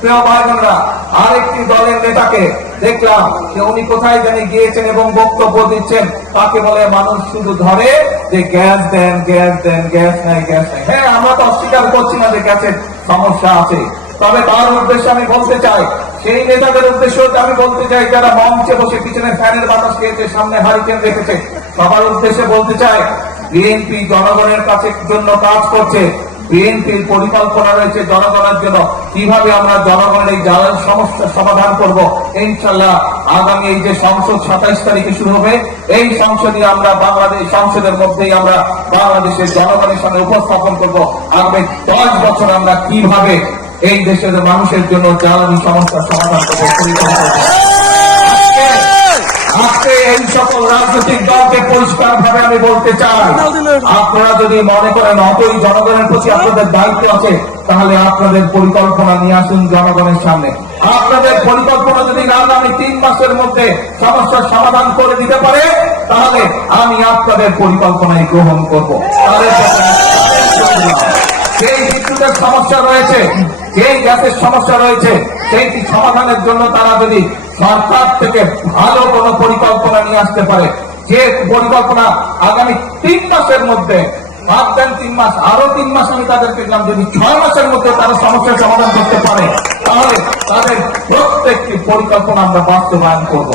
প্রিয় ভাই বোনেরা, আরেকটি দলের নেতাকে দেখলাম যে উনি কোথায় জানি গিয়েছেন এবং বক্তব্য দিচ্ছেন, তাকে বলে মানুষ শুধু ধরে যে গ্যাস দেন, গ্যাস দেন, গ্যাস নাই, গ্যাস নাই। হ্যাঁ, আমরা তো অস্বীকার করছি না যে গ্যাসের সমস্যা আছে, তবে তার উদ্দেশ্যে আমি বলতে চাই, সেই নেতাদের উদ্দেশ্যে আমি বলতে চাই যারা মঞ্চে বসে পিছনে ফ্যানের বাতাস খেয়েছে, সামনে হারিকেন রেখেছে, সবার উদ্দেশ্যে বলতে চাই, বিএনপি জনগণের কাছে জন্য কাজ করছে। বিএনপির পরিকল্পনা রয়েছে জনগণের জন্য, কিভাবে আমরা জনগণের এই জ্বালানি সমস্যার সমাধান করব। ইনশাল্লাহ আগামী এই যে সংসদ 27 তারিখে শুরু হবে, এই সংসদে আমরা বাংলাদেশ সংসদের মধ্যেই আমরা বাংলাদেশের জনগণের সামনে উপস্থাপন করব আগামী 10 বছর আমরা কিভাবে এই দেশের মানুষের জন্য জ্বালানি সমস্যার সমাধান করব। আজকে এই সকল রাজনৈতিক দলকে পরিষ্কার ভাবে আমি বলতে চাই, আপনারা যদি মনে করেন অতই জনগণের প্রতি আপনাদের দায়িত্ব আছে, তাহলে আপনাদের পরিকল্পনা নিয়ে আসুন জনগণের সামনে। আপনাদের পরিকল্পনা যদি আগামী 3 মাসের মধ্যে সমস্যার সমাধান করে দিতে পারে, তাহলে আমি আপনাদের পরিকল্পনায় গ্রহণ করব। সেই বিদ্যুতের সমস্যা রয়েছে, যেই গ্যাসের সমস্যা রয়েছে, সেইটি সমাধানের জন্য তারা যদি সরকার থেকে ভালো কোনো পরিকল্পনা নিয়ে আসতে পারে, যে পরিকল্পনা আগামী 3 মাসের মধ্যে, বাদ দেন 3 মাস, আরো 3 মাস আমি তাদেরকে দিলাম, যদি 6 মাসের মধ্যে তারা সমস্যার সমাধান করতে পারে, তাহলে তাদের প্রত্যেকটি পরিকল্পনা আমরা বাস্তবায়ন করব।